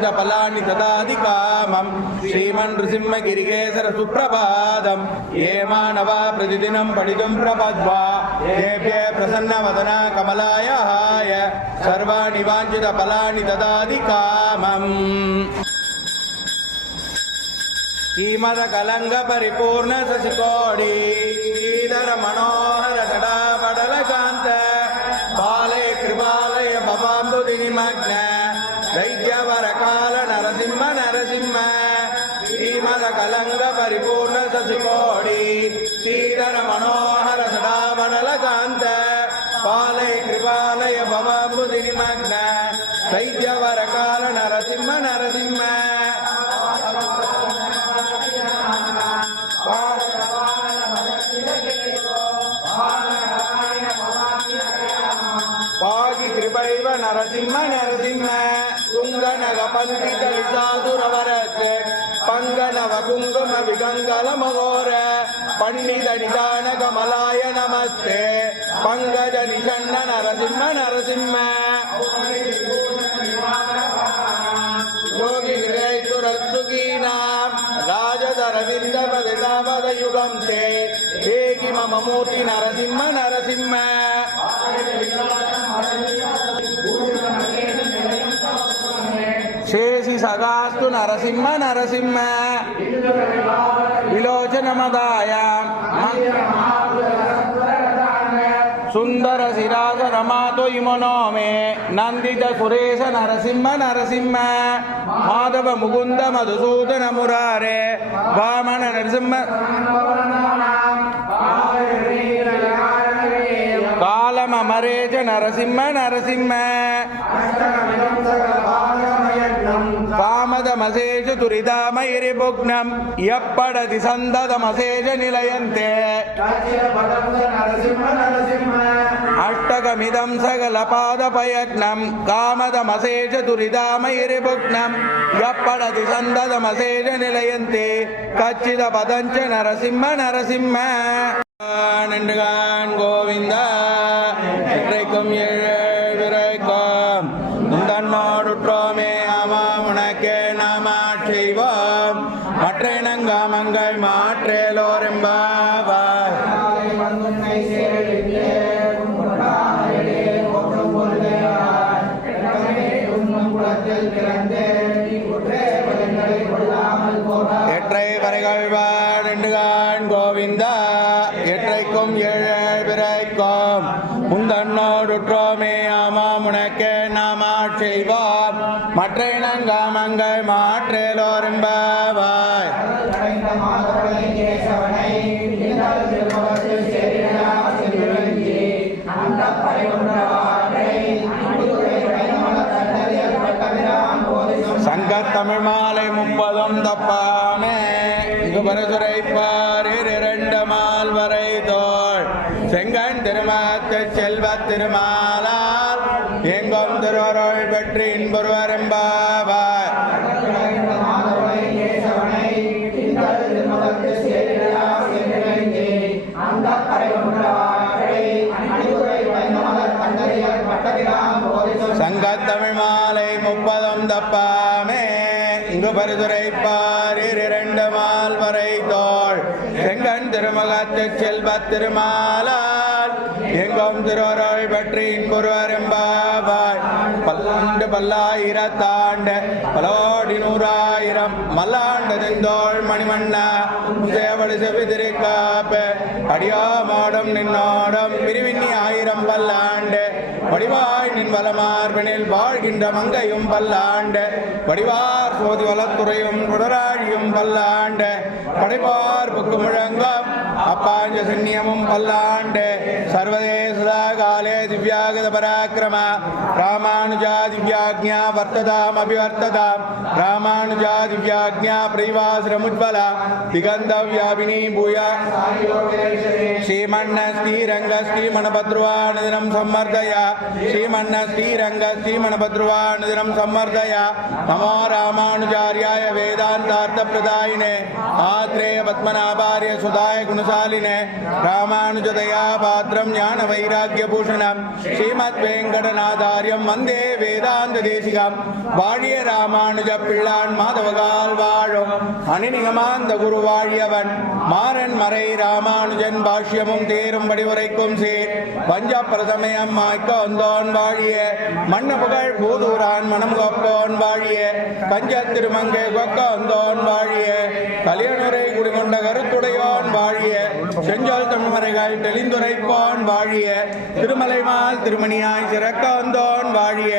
స్థాపితఫలాన్ని దదాది కామం శ్రీమన్ నృసింహగిరికేసర సుప్రభాదం ఏ మానవ ప్రతిదినం పఠితుం ప్రపద్వా ఏభ్యే ప్రసన్నవదన కమలాయ హాయ సర్వాణి వాంఛిత ఫలాన్ని దదాది కామం శ్రీమద కలంగ పరిపూర్ణ శశికోడి శ్రీధర మనోహర கலங்க பரிபூர்ண சசிகோடி. ஸ்ரீதர மனோகர சடாபடல காந்த. பாலை கிருபாலய பவாபுதி நிமக்ன. தைத்தியவர கால நரசிம்ம நரசிம்ம. பாகி கிருபைவ நரசிம்ம நரசிம்ம. சுங்கநக பந்தித விசாதுரவரத்து கங்கணவ குங்கும விகங்கல மகோர பண்டித நிதான கமலாய நமஸ்தே பங்கஜ நிகண்ண நரசிம்ம நரசிம்ம யோகி ஹிரேசுரசுகீனாம் தே தேகி மம மூர்த்தி நரசிம்ம நரசிம்ம சகாஸ்து நரசிம்ம நரசிம்ம விலோச்சனமதாய சுந்தர சிராச ரமாதோ இமனோமே நந்தித சுரேஷ நரசிம்ம நரசிம்ம மாதவ முகுந்த மதுசூதன முராரே வாமன நரசிம்ம ராமமரேஜ நரசிம்ம நரசிம்ம. காமதமசேஜ துரிதாம இரிபுக்னம் எப்படதி சந்ததமசேஜ நிலையந்தே. அஷ்டகமிதம் சகல பாதபயக்னம் காமதமசேஜ துரிதாம இரிபுக்னம் எப்படதி சந்ததமசேஜ நிலையந்தே. கச்சித பதஞ்ச நரசிம்ம நரசிம்ம. நின்றுகான் கோவிந்த். எற்றை வரைகள் வாழ்ந்துகான் கோவிந்தா எற்றைக்கும் ஏழு பிறைக்கும். முந்தன்னோடுற்றோமே ஆமாம் உனக்கே நாமா செய்வோம் மற்ற இனங்காமங்கள் மாற்றேலோரும்பாவாய் தமிழ் மாலை முப்பதும் தப்பாமே இங்கு பரதுரைப்பார் இரண்டு மால் வரை தோள். செங்கன் திருமாத்து செல்வ திருமாலால். எங்கும் திருவருள் பெற்று இன்புருவரம்பார் பரிதுரைப்பார் இரண்டு மால் வரை தோள் செங்கன் திருமுகத்து செல்வ திருமாலால் எங்கும் திருவருள் பற்றி இன்பொருவர் பல்லாண்டு பல்லாயிரத்தாண்டு பலோடி நூறாயிரம் மல்லாண்டு தெந்தோள் மணிமண்ணா சேவடி செவி திருக்காப்பு அடியாமாடும் மாடம் பிரிவின்னி ஆயிரம் பல்லாண்டு வடிவாய் நின் வலமார்பனில் வாழ்கின்ற மங்கையும் பல்லாண்ட வடிவார் சோதி வளத்துறையும் குடராழியும் பல்லாண்ட படைபார் புக்கு முழங்கம் காப்பாஞ்ச சந்நியமும் பல்லாண்டு சர்வதேசதா காலே திவ்யாகத பராக்கிரம ராமானுஜா திவ்யாஜ்ஞா வர்த்ததாம் அபிவர்த்ததாம் ராமானுஜா திவ்யாஜ்ஞா பிரைவாசிரமுஜ்வலா திகந்தவ்யாபினி பூயா ஸ்ரீமண்ணஸ்தி ரங்கஸ்ரீ மணபத்ருவானுதினம் சம்மர்தய ஸ்ரீமண்ணஸ்தி ரங்கஸ்ரீ மணபத்ருவானுதினம் சம்மர்தய நமோ ராமானுஜாரியாய வேதாந்தார்த்த பிரதாயினே ஆத்ரேய பத்மநாபாரிய சுதாய குணசார பாலின ராமானுஜதயா பாத்திரம் ஞான வைராக்கிய பூஷணம் ஸ்ரீமத் வேங்கடநாதாரியம் வந்தே வேதாந்த தேசிகாம். வாழிய ராமானுஜ பிள்ளான் மாதவகால் வாழும். அணிநிகமாந்த குரு வாழியவன். மாறன் மறை ராமானுஜன் பாஷ்யமும் தேரும் வடிவுரைக்கும் சேர். பஞ்ச பிரதமயம் மாய்க்க வந்தோன் வாழிய. மண்ண புகழ் பூதூரான் மனம் கொப்போன் வாழிய. கஞ்ச திருமங்கை கொக்க வந்தோன் வாழிய. கல்யாணரை கருத்துடையான் வாழிய செஞ்சால் தமிழ்மறைகள் தெளிந்துரைப்போன் வாழிய. திருமலைமால் திருமணியாய் சிறக்க வந்தோன் வாழிய.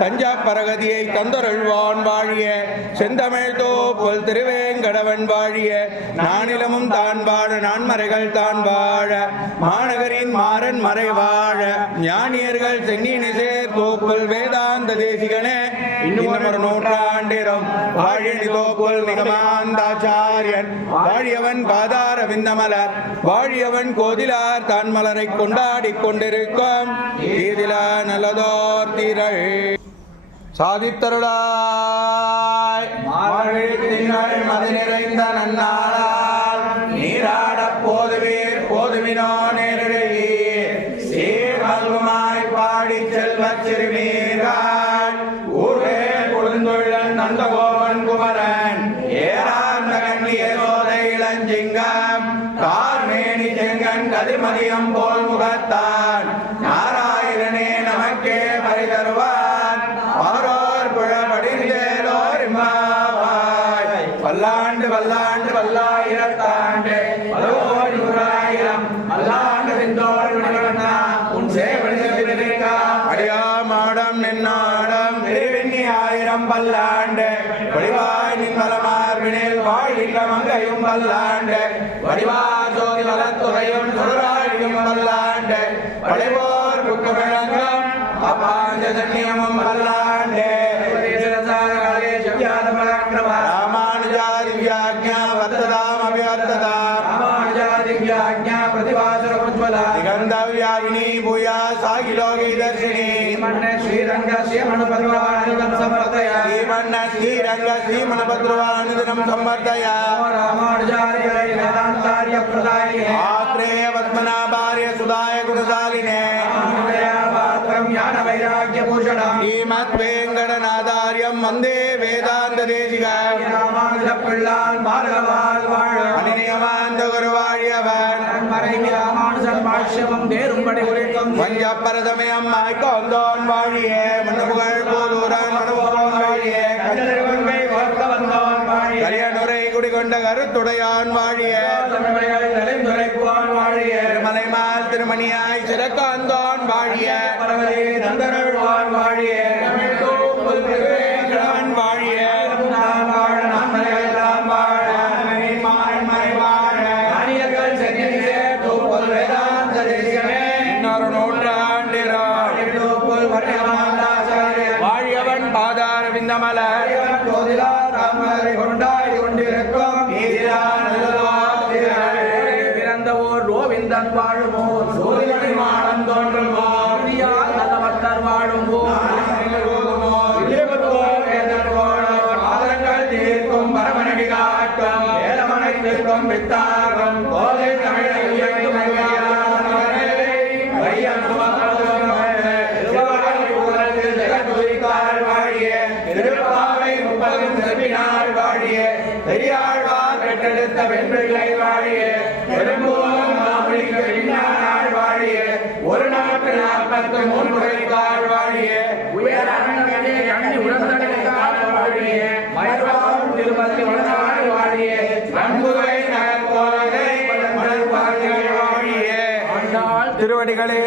தஞ்சா பரகதியை தந்தொருள்வான் வாழிய. செந்தமிழ் தோப்புல் திருவேங்கடவன் வாழிய. நானிலமும் தான் வாழ நான்மறைகள் தான் வாழ. மாநகரின் மாறன் மறை வாழ ஞானியர்கள் சென்னினி சேர் தோப்புல் வேதாந்த தேசிகனே. இன்னொரு நூற்றாண்டிரம் நூற்றாண்டிரும் தோப்புல் நிகமாந்தாச்சாரியன். வாழியவன் பாதார விந்தமலர். வாழியவன் கோதிலார் தான் மலரை கொண்டாடி கொண்டிருக்கும். இதில நல்லதோர் திரள். சாதித்தருளாய். மதி நிறைந்த நன்னாளால். நீராட போதுவீர் போதுவினோ மலமார்பினில் வாழ்கின்ற மங்கையும் ஜோதி வளத்துறையும் சுடராழியும் பல்லாண்டு. படைவோர் புக்கமிழங்கம் அப்பாஞ்ச தன்னியமும் பல்லாண்டு. ಮಂಗಲ ನಿಗಂಧ ವ್ಯಾವಿನಿ ಭೂಯ ಸಾಗಿಲೋಗಿ ದರ್ಶಿನಿ ಶ್ರೀಮಣ್ಣ ಶ್ರೀರಂಗ ಶ್ರೀಮಣ ಭದ್ರವಾಣಿ ನಮ್ ಸಮರ್ಥಯ ಶ್ರೀಮಣ್ಣ ಶ್ರೀರಂಗ ಶ್ರೀಮಣ ಭದ್ರವಾಣಿ ನಮ್ ಸಮರ್ಥಯ ರಾಮಾನುಜಾರ್ಯ ವೇದಾಂತಾರ್ಯ ಪ್ರದಾಯಿನಿ ಆತ್ರೇಯ ಪದ್ಮನಾಭಾರ್ಯ ಸುಧಾಯ ಗುಣಸಾಲಿನೇ ಜ್ಞಾನ ವೈರಾಗ್ಯ ಭೂಷಣ ಶ್ರೀಮತ್ ವೇಂಕಟನಾಥಾರ್ಯಂ ವಂದೇ ವೇದಾಂತ ದೇಶಿಗ ராமானுஜ பிள்ளான் மாதவான் வாழ அனிநயவான் தொகர்வாழியவன் மறைவிலாம பாஷ்யமும் வேறும்படி உரைக்கும் வஞ்சப்பரதமயம் மாய்க்கோந்தோன் வாழிய மண்ணுபுகழ் போதூரான் மனுபோன் வாழிய ஓர்க்க வந்தோன் வாழிய கலியனுரை குடிகொண்ட கருத்துடையான் வாழிய நெடுந்துரைப்புவான் வாழிய திருமலைமால் திருமணியாய் வாழியவன் பாதார திரள். பிறந்த ஊர் கோவிந்தன் வாழும் மாடம் தோன்றும் போர் சூரியால் நல்லவத்தர் வாழும் ஊர் ஆதரங்கள் தீர்க்கும் பரமனடி காட்டும் வேலமனைத்திற்கும் வித்தாரும் கோதை நாட்டு நாற்பத்து மூன்று உயர் அரங்கமே வளர்ந்தாள் வாழிய. வாழிய. திருவடிகளே